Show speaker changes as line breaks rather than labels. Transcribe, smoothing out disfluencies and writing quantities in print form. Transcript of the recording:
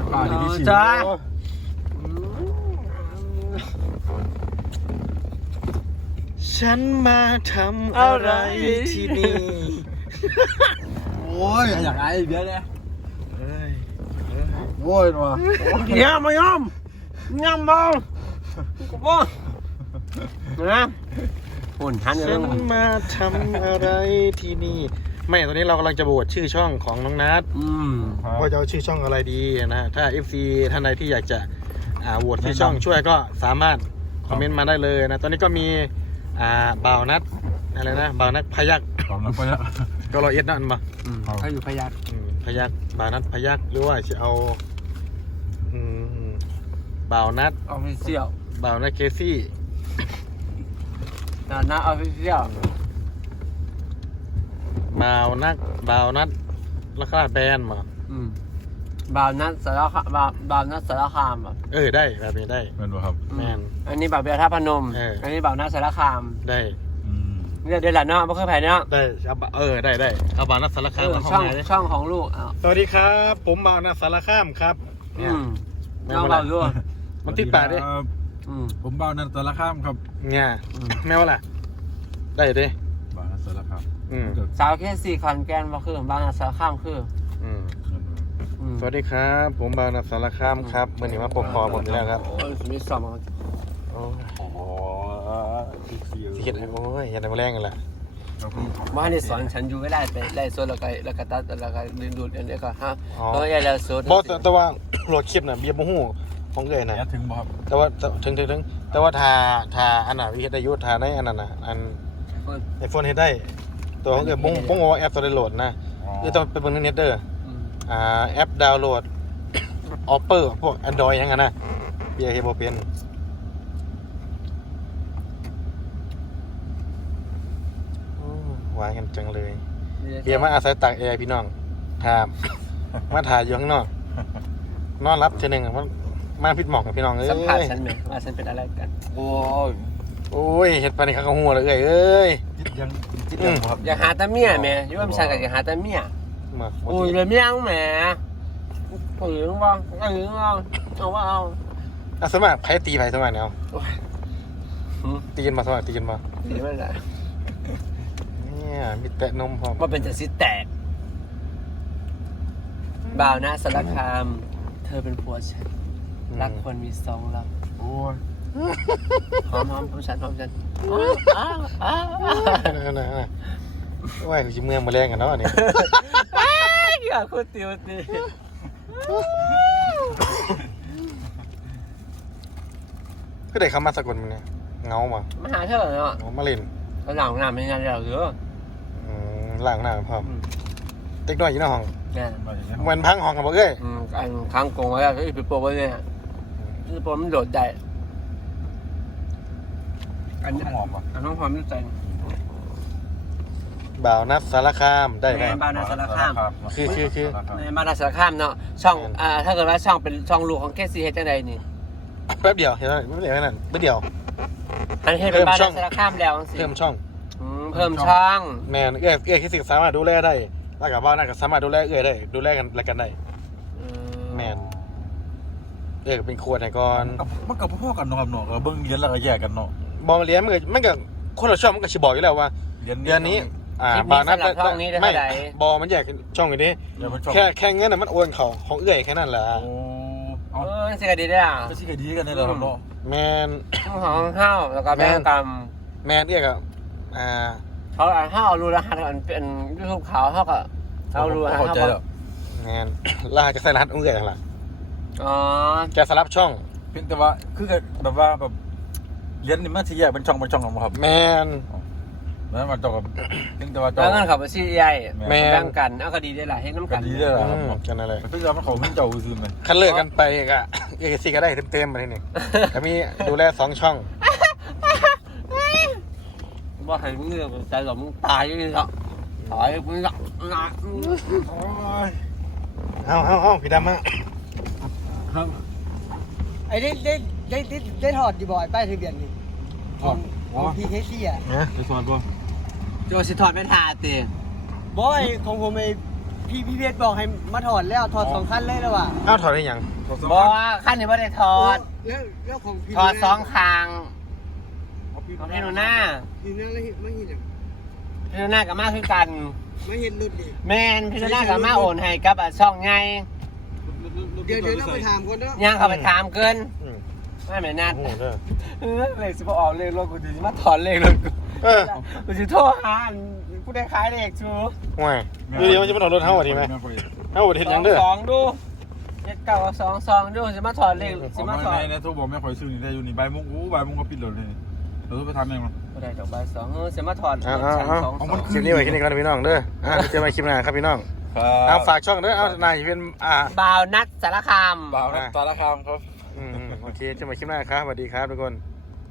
ป่าดีที่ชิว
ฉันมาทำอะไรที่นี่โอ้ย
อยากไอ้เบี้ยเนี่ยโว้ยว่ะ
ยอมมายอมบ้างกูบ้างนะหุ่นทันฉันมาทำอะไรที่นี่ไม่ตอนนี้เรากำลังจะโหวตชื่อช่องของน้องนัทว่าจะเอาชื่อช่องอะไรดีนะถ้า FC ท่านใดที่อยากจะโหวตชื่อช่องช่วยก็สามารถคอมเมนต์มาได้เลยนะตอนนี้ก็มีบ่าวนัทอะไรนะบ่าวนัทพยักก็รอเอ็ดนั่นมา
เขาอยู่พยัก
พยักบ่าวนัทพยักหรือว่าจะเอาบ่าวนัท
ออฟฟิเชียล
บ่าวนัทเคซี่
นัทออฟฟิเชียล
บ่าวนัทราคาแบนมา
บ่าวนัทสารคามบ่าวนัทสารคาม
ได้แบบนี้ได้
แม่นบ่ครับ
แม่น
อันนี้บ่าวเบียร์ท่าพนมอันนี้บ่าวนัทสารคาม
ได้
เดี๋ยวหลานเนาะไม่เคยแพ้เนาะ
ได้ได้เอาบ่าวนัทสารคามมา
ช่องของลูก
สวัสดีครับผมบ่าวนัทสารคามครับ
น้องบ่าวลูก
มันติดปากดิ
ผมบ่าวนัทสารคามครับ
เนี่ยแม่ว่าล่ะได้ดิ
บ่าวนัทสารคามสาวแค่4ขอนแก่นบ่คือบ่าวนัทสารคามคือ
สวัสดีครับผมบ่าวนัทสารคามครับเมื่อนี้มาปกครองผมอยู่แล้วครับ
มีสอบ
สิเฮ็ดโอ้ยอย่าได้มาแรงกันล่ะ
ว่าให้สอนฉันอยู่ไม่ได้ไปไล่โซนแล้วก็ตัดแล้วก็ดึงดูดอันนี้ก็ฮะเพราะอย่าแล้วโซน
บ่แต่ว่าโหลดคลิปน่ะเบียบ่ฮู้ของเอ้ยน่ะ
ถึงบ่ครับ
แต่ว่าถึงแต่ว่าถ้าอันน่ะวิเฮ็ดได้อยู่ถ้าในอันนั้นน่ะอัน iPhone เฮ็ดได้ตัวของเอ้ยบ่ว่าแอปตัวได้โหลดนะต้องเป็นเบิ่งในเน็ตเด้อแอปดาวน์โหลด Oppo พวก Android อย่างนั้นนะเบียร์เฮบ่เป็นหวานกันจังเลยเบียร์มาอาศัยตากแอร์พี่น้องมาถ่ายอยู่ข้างนอกนอนรับเทื่อนึงมันมาพิดหมอกกับพี่น้อง
สัมภาษณ์ฉันมั้ยว่าฉันเป็นอะไรกัน
โอ้ยเฮ็ดปานนี้เขาก็ฮู้แล้วเอ้ย
ยังครับอย่าหาตาเมียแม่อยู่ว่าฉันก็อย่าหาตาเมียโอ้ยเลยเมียงแหมถึงบ่เอาว่า
เอาสมัครไผตีไผสมัครเนี่ยตีกันมาสมัครตีกันมา
ตีไม่ได้
เนี่ยมีแตะนมพร้อม
ว่าเป็นจะสิแตกบ่าวนะสารคามเธอเป็นผัวฉันรักคนมี2รัก
โอ้ย
หอมฉัน
ว่าคือสิเมืองมาแรงกันเนาะนี่
อยากพูดตี
ก็ได้คำมาสกลมันเนี่ยเงามา
หาเธอเนาะ
มาเล่น
หลังหน้าไม่งานเราเยอะ
หลังหน้าพร้อมเด็กน้อยอยู่ในห้องมันพังห้องกับบ่เอ้ย
อันค้างกงไว้ก็อีโปไว้เนี่ยอีโปมันโดดได้อันนี้หอมอ่ะอันน้องหอมนี่ใจ
บ่าวนัทสารคามได้ไหม
บ่าวนัทสารคาม
คือ
ในบ่าวนัทสารคามเนาะช่องถ้าเกิดว่าช่องเป็นช่องลูกของเคซีเฮ็ดจังไดนี่
แป๊บเดียวเห็นไหมไม่เดียวนั่นแป๊บเดียว
อันนี้เป็นบ่าวนัทสารคามแล้วสิ
เพิ่มช่องแม่เอื้อที่สิ่งสามารถดูแลได้แล้วกับว่าน่าจะสามารถดูแลเอื้อได้ดูแลกันอะไรกันได้แม่เป็นครัวไหนก่อน
มันกับพ่อกันเนาะครับเนาะเบิ่งเรียนแล้วก็แยกกันเนาะ
บอมาเรียนมันก็คนละช่องมันก็สิบอกอยู่แล้วว่าเดือนนี้บานัทไม่บอมันแยกช่องอย่างนี้แค่เงินน่ะมันโอนเขาของเอื้อแค่นั้นแหละ
สิกดีได้อ่ะสิกดีกันได้แล้วเนาะ
แมน
ของข้าวแล้วก็แม่กรรม
แมนเอื้อกับ
เขาข้าวรู้รหัสเป็นยูทูบขาวเขาก็เขารู้รหัสเขา
แมนรหัสจะใส่รหัสเอื้ออย่างไรจะสลับช่อง
เพียงแต่ว่าคือแบบว่าแบบเรียนนี่มันที่แยกเป็นช่องครับ
แมน
แล้วมันจบกับเพียงแต่ว่าแล้วงั้นขับไปซี่ใหญ่แบ่งกันเอาก็ดีได้หลายให้น้ำกัน
ดีได้หลายกันอะไร
เพื่อมันเขาไม่เจ้าซื้อไหม
คันเลิกกันไปก็เอกซี่ก็ได้เต็มมาที่นี่ก็มีดูแล2 ช่อง
ว่าให้มึงเนี่ยใจหลงตายเลยเหรอตายมึง
เอาพี่ดำมา
ไอ้ได้ถอดอยู่บ่อยป้ายทะเบียนนี่ของพีเคซี่อ่ะ
จะถอดบ่
โจสิถอดไม่ทาเตีย
บอยของผมไอ้พี่เพชรบอกให้มาถอดแล้วถอด2คันเลยแล้วว่ะ
อ้าวถอดได้ยัง
บอกว่าขั้นนี้ไม่ได้ถอด
แล้วของพี่
ถอด2ข้างของพี่หนูหน้า
พี่นั่นแล้วไม่เห็นอย่าง
พี่หนูหน้ากับมาคือกัน
ไม่เห็นรถดิ
แม่นพี่หนูหน้ากับมาโอนให้กับช่องไง
เดี๋ยวเราไปถามคนเนาะ
ย่างเขาไปถามเกิน
อืม
ไม่แม่นัด
โอ้โหเด้อ
เลยสิบออกเลขรถกูจะมาถอนเลขรถกู
เออ
กูจะโทรหากูได้ขายเลขชู
ห่วยเดี๋ยวมันจะมาถอดรถเท่าดีไหมเท่าเห็นยังเด้อ
สองดูเจ็ดเก้า2ดูจะมาถอนเลขจะมาถอน
ในโทรบอกแม่คอยซื้อนี่ได้อยู่นี่ใบมุกใบมุกก็ปิดเลยนี่เราต้องไปทำเองมั้ง
กูได้ดอกใบ2จะมาถอน
เอา
ชั้น
เอา
2
เอาคลิปนี้ไว้คลิปนี้ก่อนนะพี่น้องเด้อเจอกันใหม่คลิปหน้าครับพี่น้องเอาฝากช่องเด้อเอานายเป็น
บ่าวนัดสารคาม
บ่าวนะตาละคามครับ
โอเคเจอกันใหม่คลิปหน้าครับสวัสดีครับทุกคน